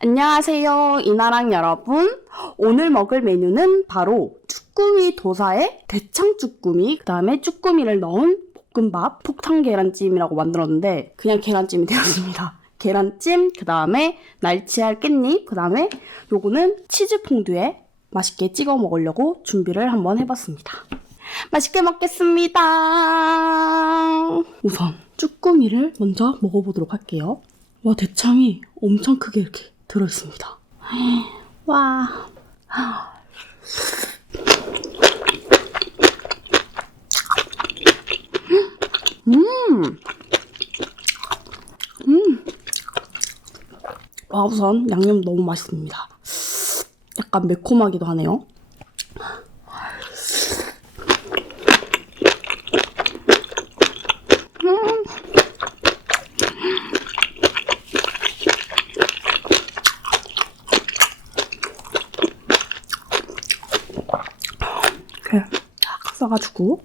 안녕하세요, 이나랑 여러분. 오늘 먹을 메뉴는 바로 쭈꾸미 도사에 대창 쭈꾸미, 그 다음에 쭈꾸미를 넣은 볶음밥, 폭탄 계란찜이라고 만들었는데 그냥 계란찜이 되었습니다. 계란찜, 그 다음에 날치알 깻잎, 그 다음에 요거는 치즈 퐁듀에 맛있게 찍어 먹으려고 준비를 한번 해봤습니다. 맛있게 먹겠습니다. 우선 쭈꾸미를 먼저 먹어보도록 할게요. 와 대창이 엄청 크게 이렇게 들어있습니다. 와. 음. 음. 와 우선 양념 너무 맛있습니다. 약간 매콤하기도 하네요. 이렇게 딱 써가지고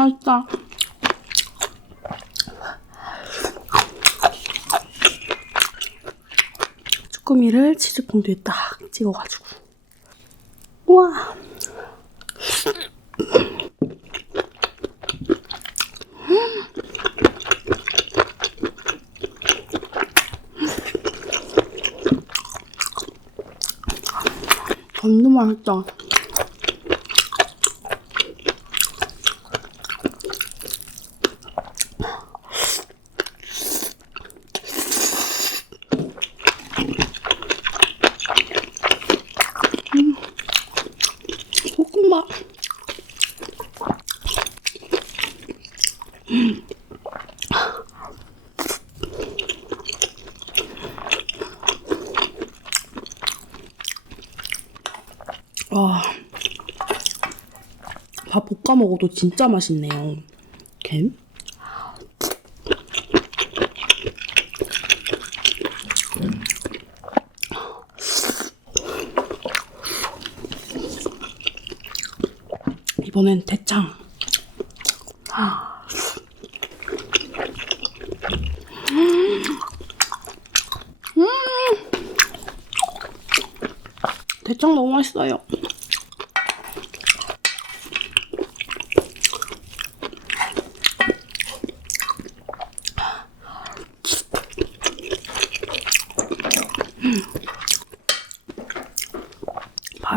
맛있다. 쭈꾸미를 치즈 퐁듀에 딱 찍어가지고. 우와. 완전 맛있다. 볶음밥. 와. 밥 볶아 먹어도 진짜 맛있네요. 이렇게. 이번엔 대창. 음. 대창 너무 맛있어요.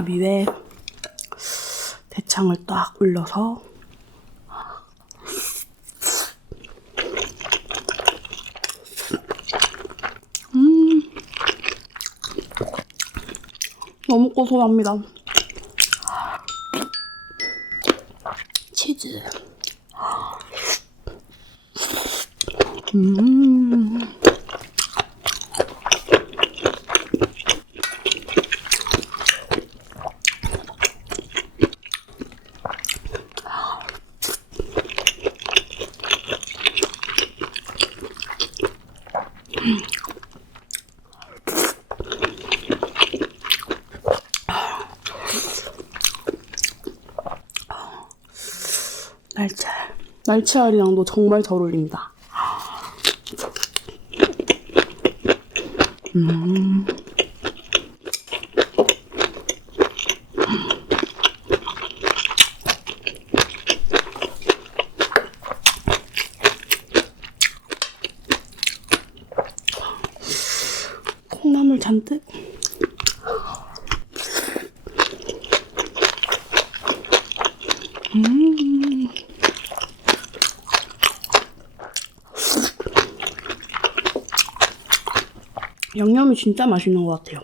밥 위에 대창을 딱 올려서 음 너무 고소합니다. 치즈. 음 날치알 날치알이랑도 정말 잘 어울립니다 음. 콩나물 잔뜩 양념이 진짜 맛있는 것 같아요.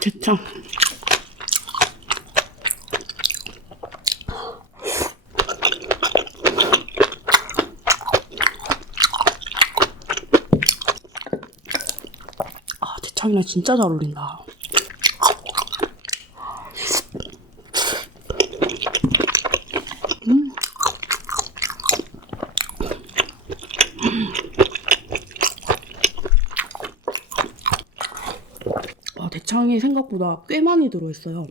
대창. 아, 대창이랑 진짜 잘 어울린다. 생각보다 꽤 많이 들어있어요.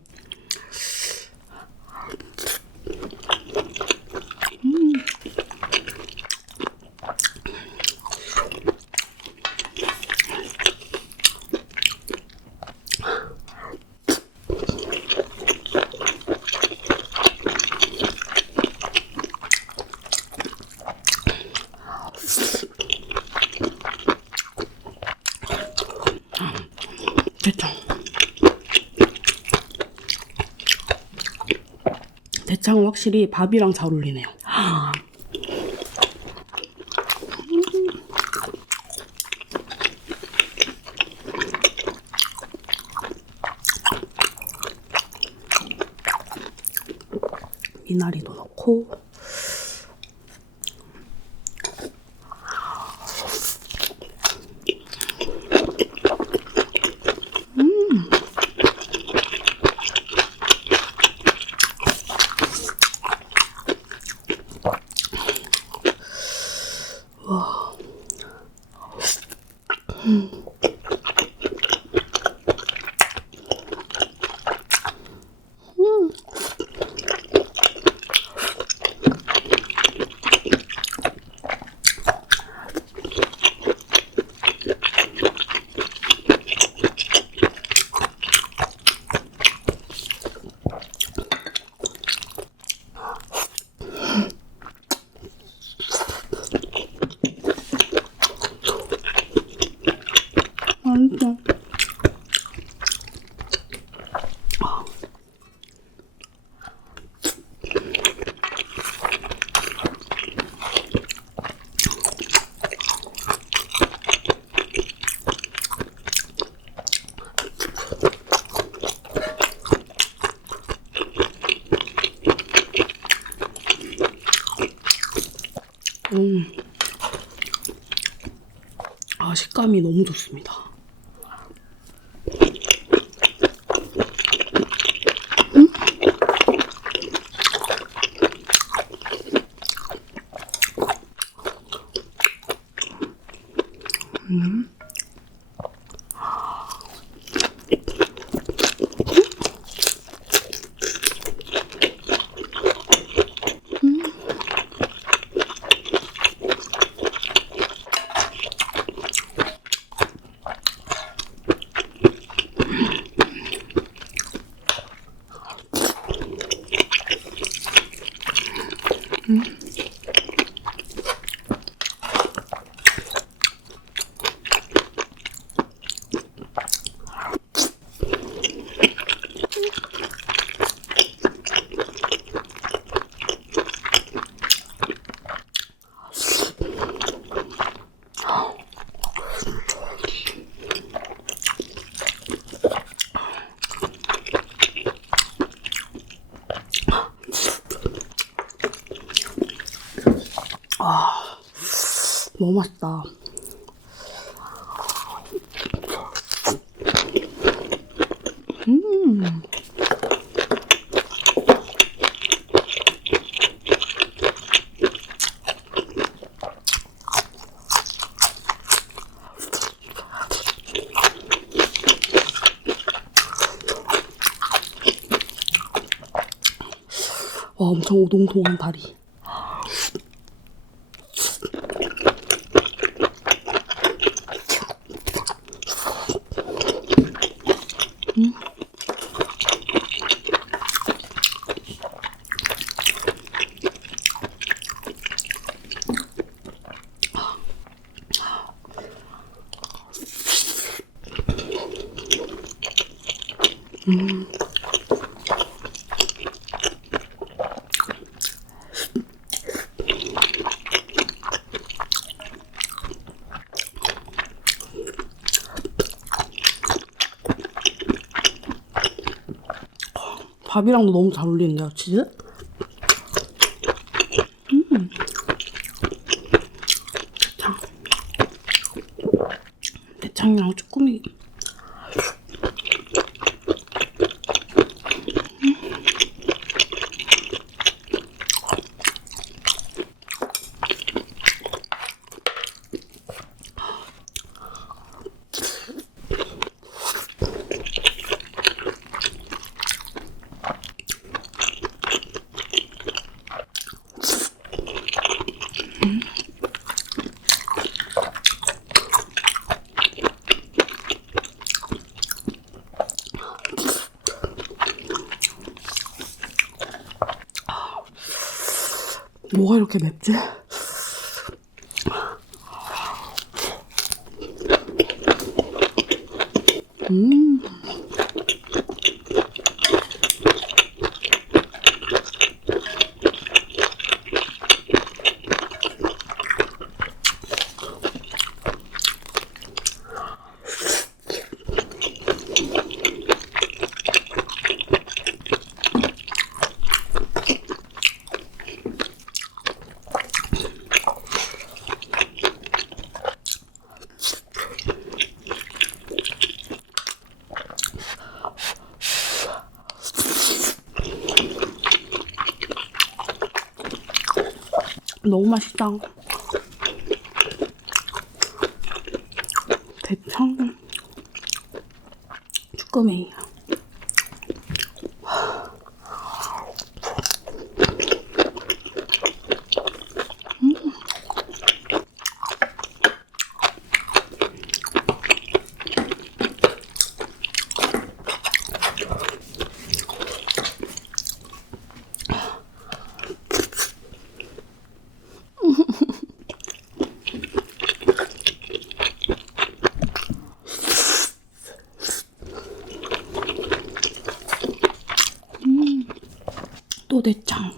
확실히 밥이랑 잘 어울리네요. 미나리도 넣고 완전 음. 아, 식감이 너무 좋습니다. 너무 맛있다. 음. 와, 엄청 오동통한 다리. 밥이랑도 너무 잘 어울리는데요, 치즈? 음. 대창. 대창이랑 쭈꾸미 뭐가 이렇게 맵지? 음. 너무 맛있다. 대창 쭈꾸미. 또 대창.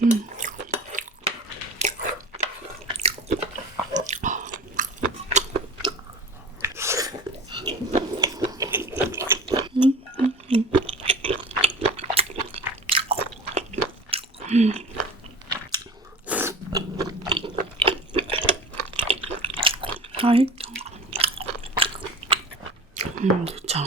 맛있다. 음, 대창.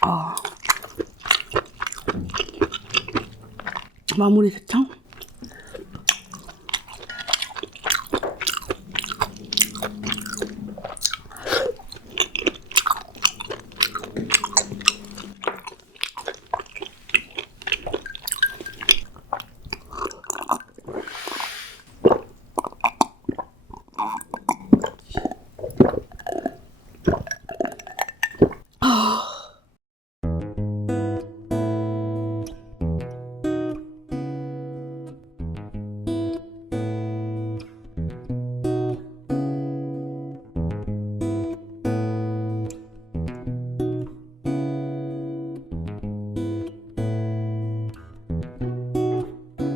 아. 마무리 대창?